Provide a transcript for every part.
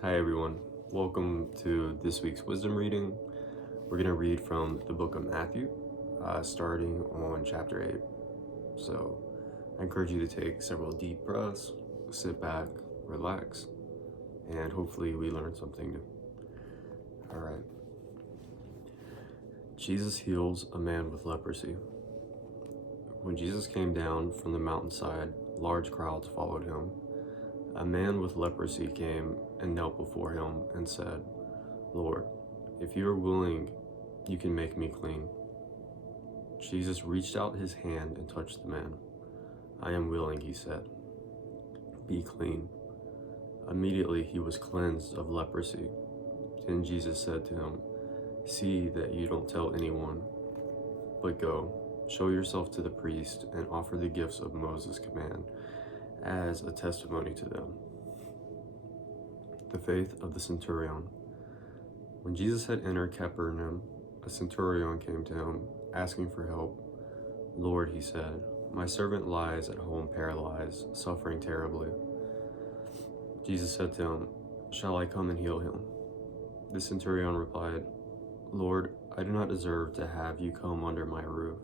Hi everyone, welcome to this week's wisdom reading. We're going to read from the book of Matthew, starting on chapter 8. So I encourage you to take several deep breaths, sit back, relax, and hopefully we learn something new. All right. Jesus heals a man with leprosy. When Jesus came down from the mountainside, large crowds followed him. A man with leprosy came and knelt before him and said, "Lord, if you are willing, you can make me clean." Jesus reached out his hand and touched the man. "I am willing," he said. "Be clean." Immediately he was cleansed of leprosy. Then Jesus said to him, "See that you don't tell anyone, but go, show yourself to the priest and offer the gifts of Moses' command as a testimony to them." The faith of the centurion. When Jesus had entered Capernaum, a centurion came to him, asking for help. "Lord," he said, "my servant lies at home paralyzed, suffering terribly." Jesus said to him, "Shall I come and heal him?" The centurion replied, "Lord, I do not deserve to have you come under my roof,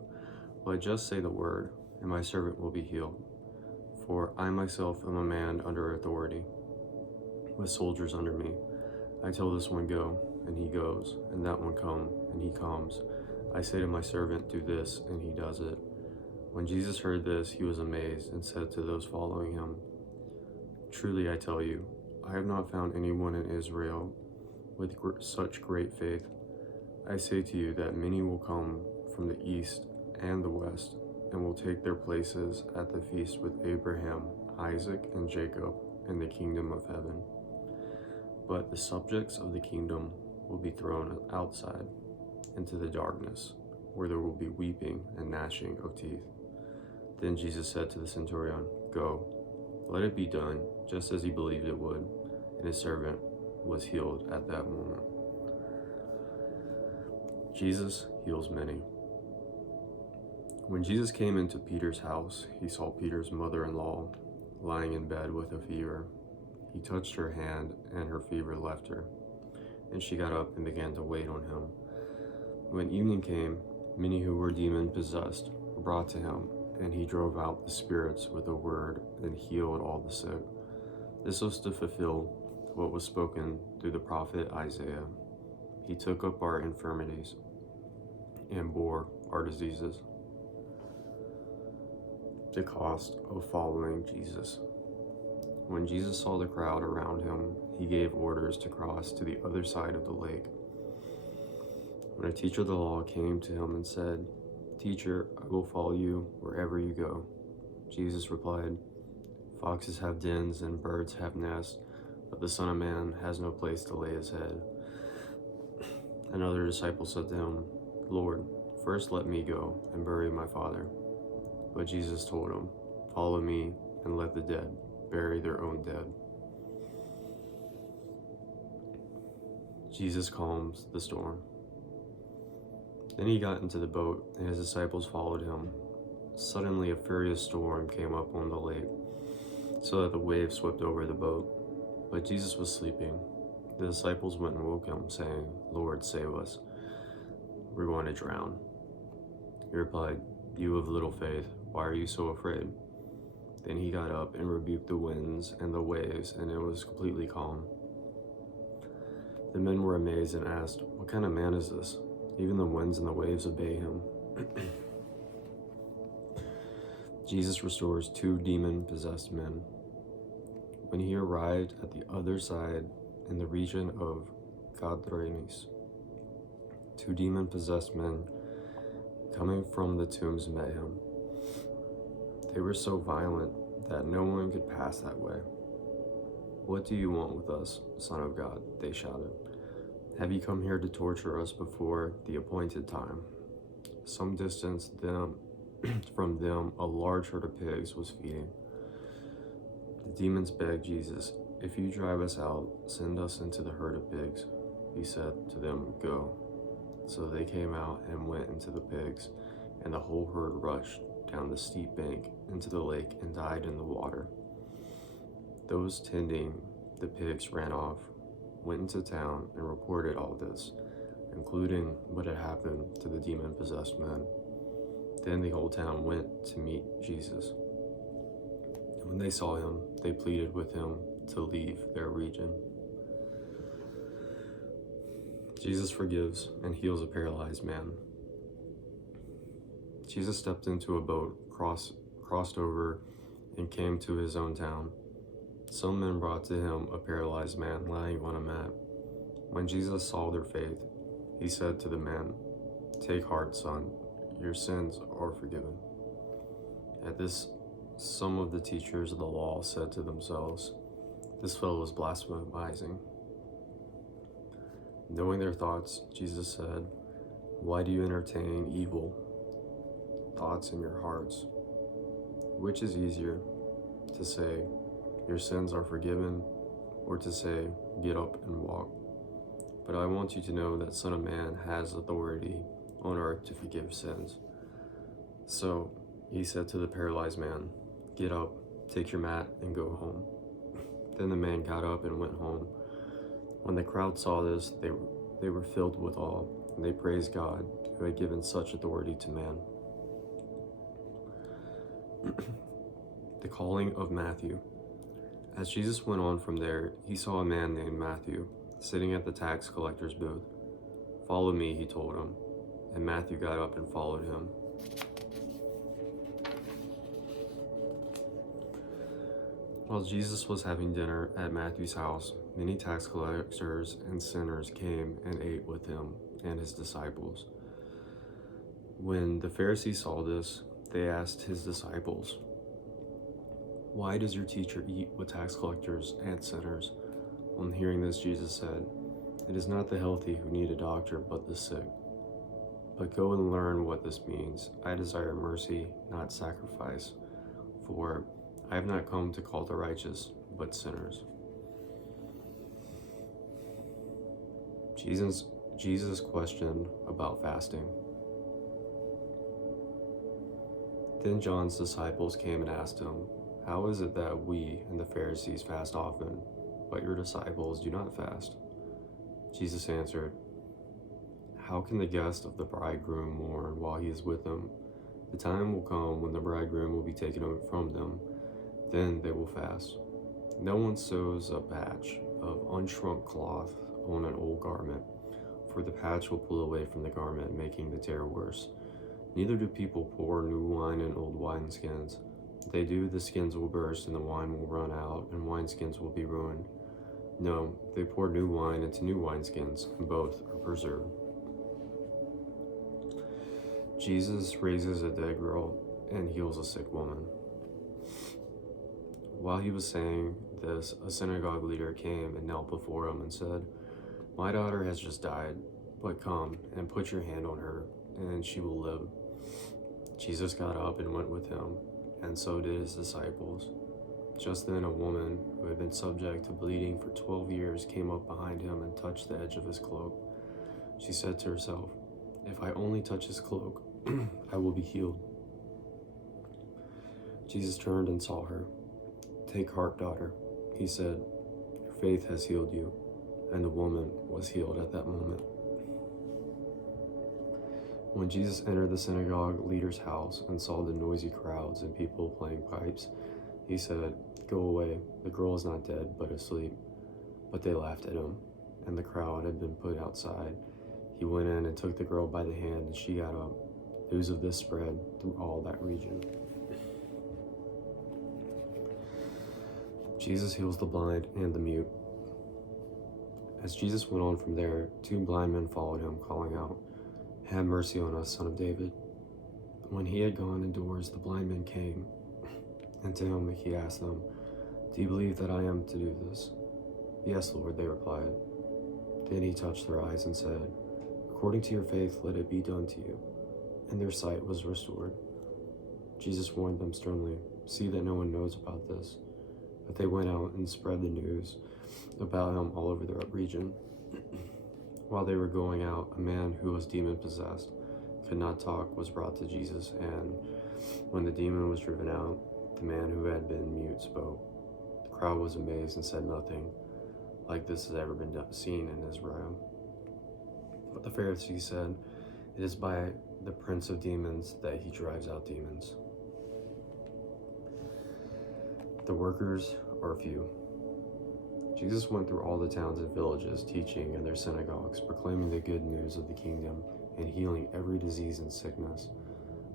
but just say the word, and my servant will be healed. For I myself am a man under authority, with soldiers under me. I tell this one, 'Go,' and he goes, and that one, 'Come,' and he comes. I say to my servant, 'Do this,' and he does it." When Jesus heard this, he was amazed and said to those following him, "Truly I tell you, I have not found anyone in Israel with such great faith. I say to you that many will come from the east and the west and will take their places at the feast with Abraham, Isaac, and Jacob in the kingdom of heaven. But the subjects of the kingdom will be thrown outside into the darkness, where there will be weeping and gnashing of teeth." Then Jesus said to the centurion, "Go, let it be done just as he believed it would," and his servant was healed at that moment. Jesus heals many. When Jesus came into Peter's house, he saw Peter's mother-in-law lying in bed with a fever. He touched her hand, and her fever left her, and she got up and began to wait on him. When evening came, many who were demon-possessed were brought to him, and he drove out the spirits with a word and healed all the sick. This was to fulfill what was spoken through the prophet Isaiah. "He took up our infirmities and bore our diseases." The cost of following Jesus. When Jesus saw the crowd around him, he gave orders to cross to the other side of the lake. When a teacher of the law came to him and said, "Teacher, I will follow you wherever you go," Jesus replied, "Foxes have dens and birds have nests, but the Son of Man has no place to lay his head." Another disciple said to him, "Lord, first let me go and bury my father." But Jesus told him, "Follow me and let the dead bury their own dead." Jesus calms the storm. Then he got into the boat, and his disciples followed him. Suddenly a furious storm came up on the lake, so that the waves swept over the boat. But Jesus was sleeping. The disciples went and woke him, saying, "Lord, save us. We're going to drown." He replied, "You of little faith, why are you so afraid?" Then he got up and rebuked the winds and the waves, and it was completely calm. The men were amazed and asked, "What kind of man is this? Even the winds and the waves obey him." Jesus restores two demon-possessed men. When he arrived at the other side in the region of Gadarene, two demon-possessed men coming from the tombs met him. They were so violent that no one could pass that way. "What do you want with us, Son of God?" they shouted. "Have you come here to torture us before the appointed time?" Some distance from them, a large herd of pigs was feeding. The demons begged Jesus, "If you drive us out, send us into the herd of pigs." He said to them, "Go." So they came out and went into the pigs, and the whole herd rushed down the steep bank into the lake and died in the water. Those tending the pigs ran off, went into town and reported all this, including what had happened to the demon-possessed man. Then the whole town went to meet Jesus. When they saw him, they pleaded with him to leave their region. Jesus forgives and heals a paralyzed man. Jesus stepped into a boat, crossed over, and came to his own town. Some men brought to him a paralyzed man lying on a mat. When Jesus saw their faith, he said to the man, "Take heart, son, your sins are forgiven." At this, some of the teachers of the law said to themselves, "This fellow is blasphemizing." Knowing their thoughts, Jesus said, "Why do you entertain evil thoughts in your hearts? Which is easier, to say, 'Your sins are forgiven,' or to say, 'Get up and walk'? But I want you to know that Son of Man has authority on earth to forgive sins." So he said to the paralyzed man, "Get up, take your mat, and go home." Then the man got up and went home. When the crowd saw this, they were filled with awe, and they praised God, who had given such authority to man. The calling of Matthew. As Jesus went on from there, he saw a man named Matthew sitting at the tax collector's booth. "Follow me," he told him, and Matthew got up and followed him. While Jesus was having dinner at Matthew's house, many tax collectors and sinners came and ate with him and his disciples. When the Pharisees saw this, they asked his disciples, "Why does your teacher eat with tax collectors and sinners?" On hearing this, Jesus said, "It is not the healthy who need a doctor, but the sick. But go and learn what this means. I desire mercy, not sacrifice, for I have not come to call the righteous, but sinners." Jesus questioned about fasting. Then John's disciples came and asked him, "How is it that we and the Pharisees fast often, but your disciples do not fast?" Jesus answered, "How can the guest of the bridegroom mourn while he is with them? The time will come when the bridegroom will be taken from them. Then they will fast. No one sews a patch of unshrunk cloth on an old garment, for the patch will pull away from the garment, making the tear worse. Neither do people pour new wine in old wineskins. If they do, the skins will burst, and the wine will run out, and wineskins will be ruined. No, they pour new wine into new wineskins, and both are preserved." Jesus raises a dead girl and heals a sick woman. While he was saying this, a synagogue leader came and knelt before him and said, "My daughter has just died, but come and put your hand on her, and she will live." Jesus got up and went with him, and so did his disciples. Just then a woman who had been subject to bleeding for 12 years came up behind him and touched the edge of his cloak. She said to herself, "If I only touch his cloak, I will be healed." Jesus turned and saw her. "Take heart, daughter," he said. "Your faith has healed you." And the woman was healed at that moment. When Jesus entered the synagogue leader's house and saw the noisy crowds and people playing pipes, he said, "Go away, the girl is not dead, but asleep." But they laughed at him, and the crowd had been put outside. He went in and took the girl by the hand, and she got up. News of this spread through all that region. Jesus heals the blind and the mute. As Jesus went on from there, 2 blind men followed him, calling out, "Have mercy on us, Son of David." When he had gone indoors, the blind men came, and to him he asked them, "Do you believe that I am to do this?" "Yes, Lord," they replied. Then he touched their eyes and said, "According to your faith, let it be done to you." And their sight was restored. Jesus warned them sternly, "See that no one knows about this." But they went out and spread the news about him all over the region. While they were going out, a man who was demon-possessed, could not talk, was brought to Jesus, and when the demon was driven out, the man who had been mute spoke. The crowd was amazed and said nothing. like this has ever been seen in Israel. But the Pharisees said, "It is by the prince of demons that he drives out demons." The workers are few. Jesus went through all the towns and villages, teaching in their synagogues, proclaiming the good news of the kingdom, and healing every disease and sickness.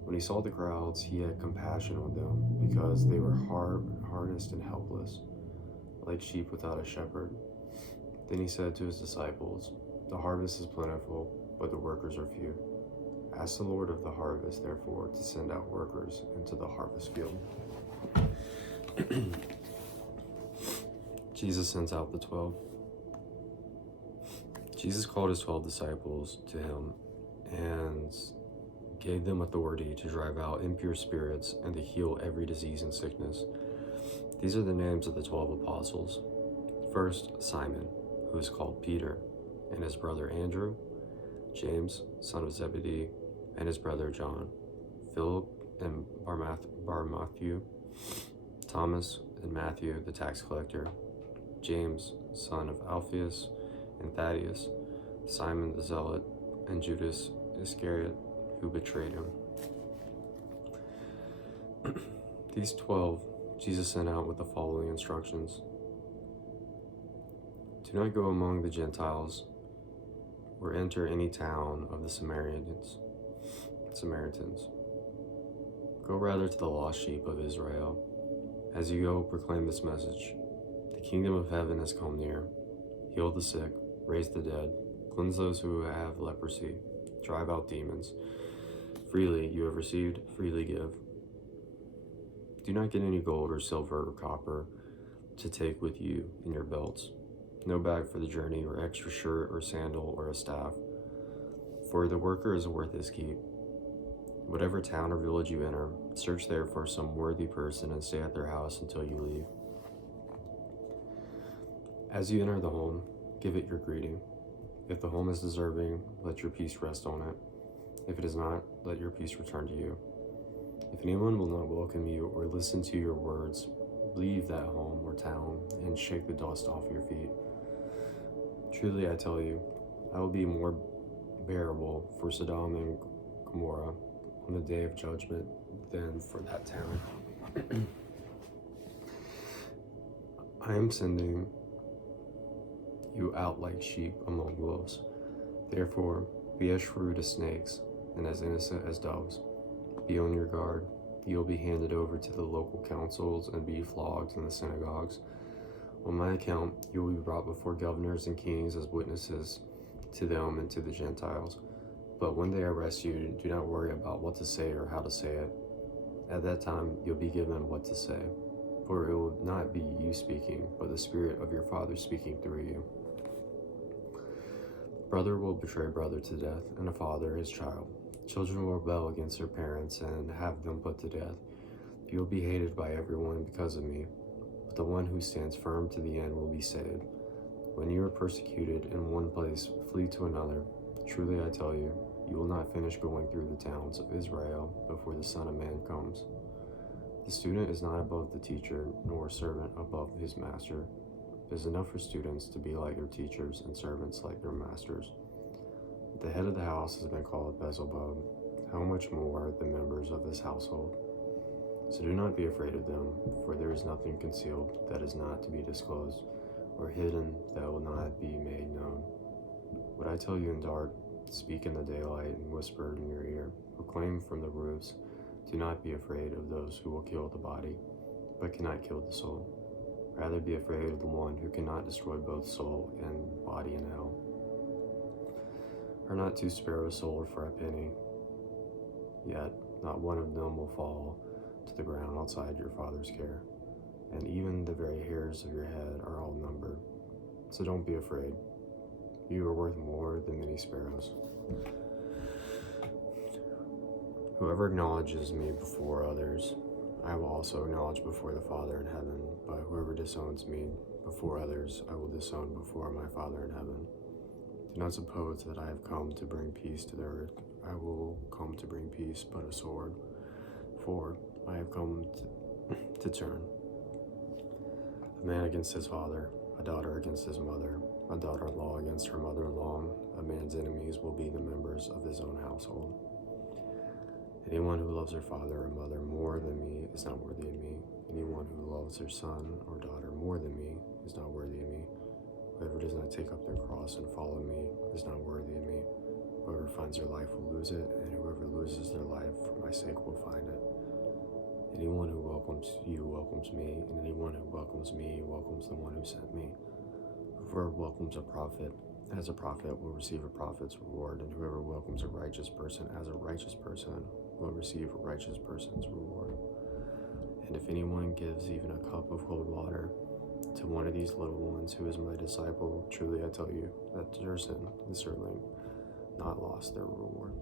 When he saw the crowds, he had compassion on them, because they were harnessed and helpless, like sheep without a shepherd. Then he said to his disciples, "The harvest is plentiful, but the workers are few. Ask the Lord of the harvest, therefore, to send out workers into the harvest field." Jesus sends out the 12. Jesus called his 12 disciples to him and gave them authority to drive out impure spirits and to heal every disease and sickness. These are the names of the 12 apostles. First, Simon, who is called Peter, and his brother Andrew, James, son of Zebedee, and his brother John, Philip and Bartholomew, Thomas and Matthew the tax collector, James, son of Alphaeus and Thaddeus, Simon the Zealot, and Judas Iscariot, who betrayed him. These 12 Jesus sent out with the following instructions: "Do not go among the Gentiles or enter any town of the Samaritans. Go rather to the lost sheep of Israel. As you go, proclaim this message: the kingdom of heaven has come near. Heal the sick, raise the dead, cleanse those who have leprosy, drive out demons. Freely you have received, freely give. Do not get any gold or silver or copper to take with you in your belts, no bag for the journey, or extra shirt or sandal or a staff, for the worker is worth his keep. Whatever town or village you enter, search there for some worthy person and stay at their house until you leave. As you enter the home, give it your greeting. If the home is deserving, let your peace rest on it. If it is not, let your peace return to you. If anyone will not welcome you or listen to your words, leave that home or town and shake the dust off your feet. Truly I tell you, I will be more bearable for Sodom and Gomorrah on the day of judgment than for that town. I am sending you out like sheep among wolves. Therefore, be as shrewd as snakes and as innocent as doves. Be on your guard. You will be handed over to the local councils and be flogged in the synagogues. On my account, you will be brought before governors and kings as witnesses to them and to the Gentiles. But when they arrest you, do not worry about what to say or how to say it. At that time, you'll be given what to say, for it will not be you speaking, but the Spirit of your Father speaking through you. Brother will betray brother to death, and a father his child. Children will rebel against their parents and have them put to death. You will be hated by everyone because of me, but the one who stands firm to the end will be saved. When you are persecuted in one place, flee to another. Truly I tell you, you will not finish going through the towns of Israel before the Son of Man comes. The student is not above the teacher, nor a servant above his master. It is enough for students to be like their teachers and servants like their masters. The head of the house has been called Beelzebub. How much more the members of his household? So do not be afraid of them, for there is nothing concealed that is not to be disclosed, or hidden that will not be made known. What I tell you in dark, speak in the daylight, and whisper in your ear. Proclaim from the roofs. Do not be afraid of those who will kill the body, but cannot kill the soul. Rather be afraid of the one who cannot destroy both soul and body in hell. Are not 2 sparrows sold for a penny? Yet not one of them will fall to the ground outside your Father's care. And even the very hairs of your head are all numbered. So don't be afraid. You are worth more than many sparrows. Whoever acknowledges me before others, I will also acknowledge before the Father in heaven. But whoever disowns me before others, I will disown before my Father in heaven. Do not suppose that I have come to bring peace to the earth. I will come to bring peace, but a sword. For I have come to turn a man against his father, a daughter against his mother, a daughter-in-law against her mother-in-law. A man's enemies will be the members of his own household. Anyone who loves their father or mother more than me is not worthy of me. Anyone who loves their son or daughter more than me is not worthy of me. Whoever does not take up their cross and follow me is not worthy of me. Whoever finds their life will lose it, and whoever loses their life for my sake will find it. Anyone who welcomes you welcomes me, and anyone who welcomes me welcomes the one who sent me. Whoever welcomes a prophet as a prophet will receive a prophet's reward, and whoever welcomes a righteous person as a righteous person will receive a righteous person's reward. And if anyone gives even a cup of cold water to one of these little ones who is my disciple, truly I tell you that person has certainly not lost their reward.